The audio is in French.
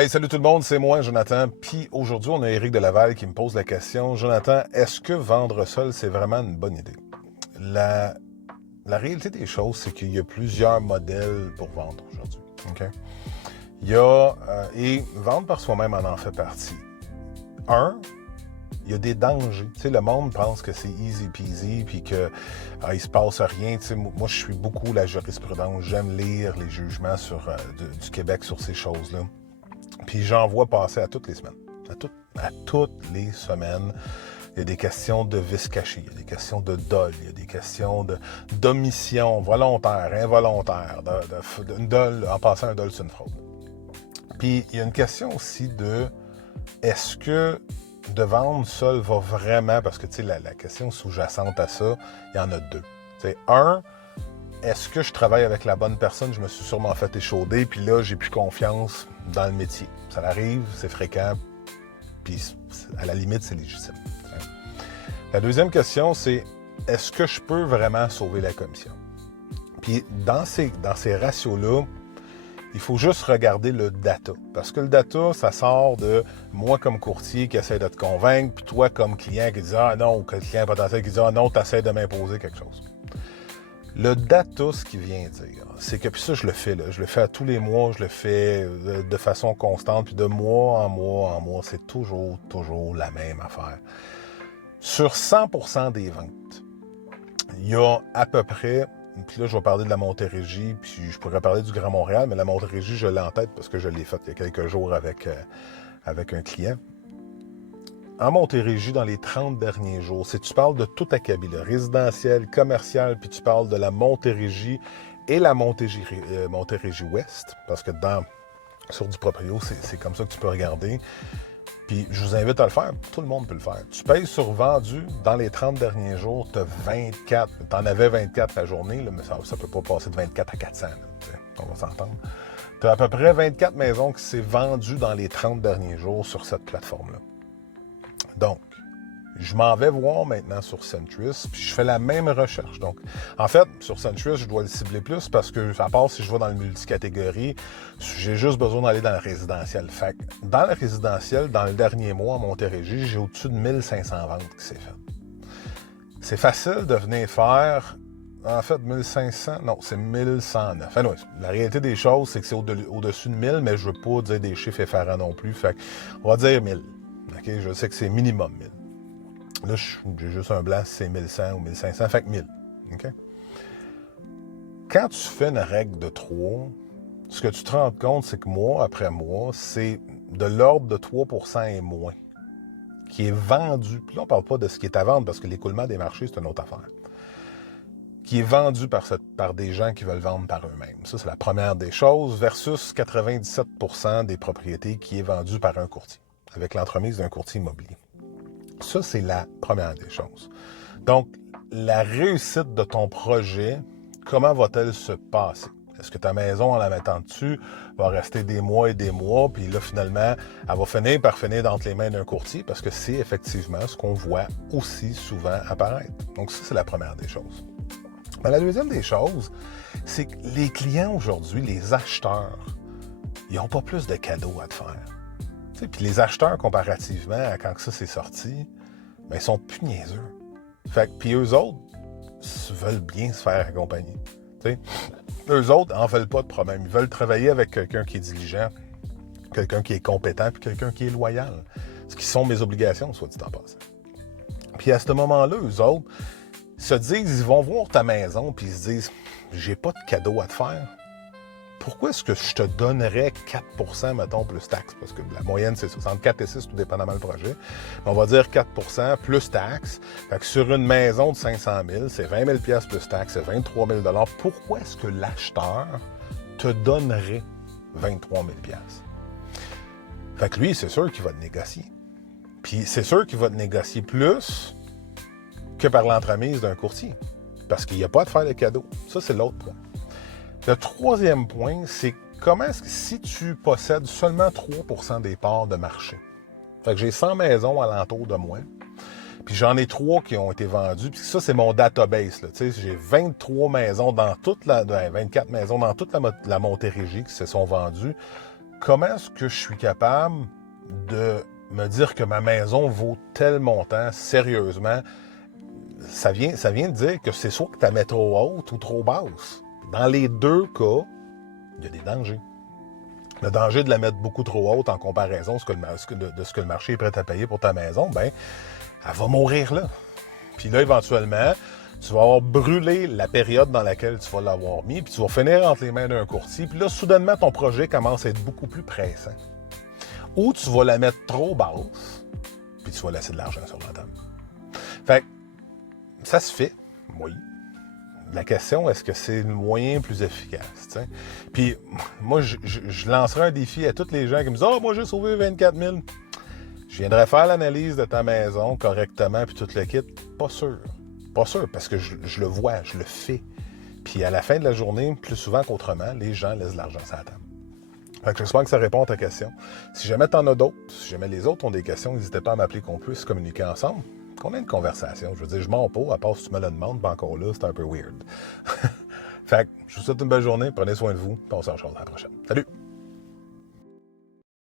Hey, salut tout le monde, c'est moi, Jonathan. Puis aujourd'hui, on a Éric de Laval qui me pose la question. Jonathan, est-ce que vendre seul, c'est vraiment une bonne idée? La, la réalité des choses, c'est qu'il y a plusieurs modèles pour vendre aujourd'hui. OK? Il y a, et vendre par soi-même en fait partie. Il y a des dangers. Tu sais, le monde pense que c'est easy peasy puis que il se passe rien. Tu sais, moi, je suis beaucoup la jurisprudence. J'aime lire les jugements du Québec sur ces choses-là. Puis j'en vois passer à toutes les semaines. À toutes les semaines. Il y a des questions de vice caché, il y a des questions de dol, il y a des questions d'omission volontaire, involontaire, une dol, en passant un dol, c'est une fraude. Puis il y a une question aussi de est-ce que de vendre seul va vraiment, parce que tu sais, la question sous-jacente à ça, il y en a deux. Tu sais, est-ce que je travaille avec la bonne personne? Je me suis sûrement fait échauder, puis là, j'ai plus confiance dans le métier. Ça arrive, c'est fréquent, puis à la limite, c'est légitime. La deuxième question, c'est est-ce que je peux vraiment sauver la commission? Puis dans ces ratios-là, il faut juste regarder le data. Parce que le data, ça sort de moi comme courtier qui essaie de te convaincre, puis toi comme client qui dit « Ah non », ou que le client potentiel qui dit « Ah non, tu essaies de m'imposer quelque chose ». Le data, ce qu'il vient dire, c'est que, puis ça, je le fais à tous les mois, je le fais de façon constante, puis de mois en mois, c'est toujours la même affaire. Sur 100% des ventes, il y a à peu près, puis là, je vais parler de la Montérégie, puis je pourrais parler du Grand Montréal, mais la Montérégie, je l'ai en tête parce que je l'ai faite il y a quelques jours avec un client. En Montérégie, dans les 30 derniers jours, si tu parles de tout acabit, le résidentiel, commercial, puis tu parles de la Montérégie et la Montérégie Ouest, parce que sur du proprio, c'est comme ça que tu peux regarder. Puis je vous invite à le faire, tout le monde peut le faire. Tu payes sur vendu, dans les 30 derniers jours, tu as 24, tu en avais 24 la journée, là, mais ça ne peut pas passer de 24 à 400, là, on va s'entendre. Tu as à peu près 24 maisons qui s'est vendues dans les 30 derniers jours sur cette plateforme-là. Donc, je m'en vais voir maintenant sur Centris, puis je fais la même recherche. Donc, en fait, sur Centris, je dois le cibler plus parce que, à part si je vais dans le multicatégorie, j'ai juste besoin d'aller dans le résidentiel. Fait que, dans le résidentiel, dans le dernier mois à Montérégie, j'ai au-dessus de 1500 ventes qui s'est fait. C'est facile de venir faire, en fait, 1500, non, c'est 1109. Enfin, non, la réalité des choses, c'est que c'est au-dessus de 1000, mais je veux pas dire des chiffres effarants non plus. Fait que, on va dire 1000. OK? Je sais que c'est minimum 1000. Là, j'ai juste un blanc, c'est 1100 ou 1500, fait que 1000. OK? Quand tu fais une règle de 3, ce que tu te rends compte, c'est que mois après mois, c'est de l'ordre de 3% et moins qui est vendu. Puis là, on ne parle pas de ce qui est à vendre, parce que l'écoulement des marchés, c'est une autre affaire. Qui est vendu par des gens qui veulent vendre par eux-mêmes. Ça, c'est la première des choses, versus 97% des propriétés qui est vendu par un courtier, avec l'entremise d'un courtier immobilier. Ça, c'est la première des choses. Donc, la réussite de ton projet, comment va-t-elle se passer? Est-ce que ta maison, en la mettant dessus, va rester des mois et des mois, puis là, finalement, elle va finir par finir entre les mains d'un courtier, parce que c'est effectivement ce qu'on voit aussi souvent apparaître. Donc, ça, c'est la première des choses. Mais la deuxième des choses, c'est que les clients aujourd'hui, les acheteurs, ils n'ont pas plus de cadeaux à te faire. Puis les acheteurs, comparativement à quand ça s'est sorti, ben, ils sont plus niaiseux. Puis eux autres veulent bien se faire accompagner. T'sais. Eux autres n'en veulent pas de problème. Ils veulent travailler avec quelqu'un qui est diligent, quelqu'un qui est compétent, puis quelqu'un qui est loyal. Ce qui sont mes obligations, soit dit en passant. Puis à ce moment-là, eux autres se disent, ils vont voir ta maison, puis ils se disent, j'ai pas de cadeau à te faire. Pourquoi est-ce que je te donnerais 4%, mettons, plus taxes? Parce que la moyenne, c'est 64 et 6, tout dépendamment du projet. Mais on va dire 4% plus taxes. Fait que sur une maison de 500 000, c'est 20 000 plus taxes, c'est 23 000 Pourquoi est-ce que l'acheteur te donnerait 23 000 Fait que lui, c'est sûr qu'il va te négocier. Puis c'est sûr qu'il va te négocier plus que par l'entremise d'un courtier. Parce qu'il n'y a pas à te faire de cadeaux. Ça, c'est l'autre point. Le troisième point, c'est comment est-ce que si tu possèdes seulement 3% des parts de marché, fait que j'ai 100 maisons alentour de moi, puis j'en ai 3 qui ont été vendues, puis ça, c'est mon database. Là, j'ai 23 maisons dans toute 24 maisons dans toute la Montérégie qui se sont vendues. comment est-ce que je suis capable de me dire que ma maison vaut tel montant, sérieusement? Ça vient de dire que c'est soit que tu la mets trop haute ou trop basse. Dans les deux cas, il y a des dangers. Le danger de la mettre beaucoup trop haute en comparaison de ce que le marché est prêt à payer pour ta maison, ben, elle va mourir là. Puis là, éventuellement, tu vas avoir brûlé la période dans laquelle tu vas l'avoir mis, puis tu vas finir entre les mains d'un courtier, puis là, soudainement, ton projet commence à être beaucoup plus pressant. Ou tu vas la mettre trop basse, puis tu vas laisser de l'argent sur la table. Fait que, ça se fait, oui. La question, est-ce que c'est le moyen plus efficace? T'sais? Puis, moi, je lancerai un défi à tous les gens qui me disent « Ah, moi, j'ai sauvé 24 000 ». Je viendrais faire l'analyse de ta maison correctement, puis tout le kit. Pas sûr. Pas sûr, parce que je le vois, je le fais. Puis, à la fin de la journée, plus souvent qu'autrement, les gens laissent de l'argent sur la table. Fait que j'espère que ça répond à ta question. Si jamais tu en as d'autres, si jamais les autres ont des questions, n'hésitez pas à m'appeler qu'on puisse communiquer ensemble. Qu'on ait une conversation. Je veux dire, je m'en pas, à part si tu me le demandes, pas encore là, c'est un peu weird. Fait que je vous souhaite une belle journée, prenez soin de vous, puis on se rejoint à la prochaine. Salut!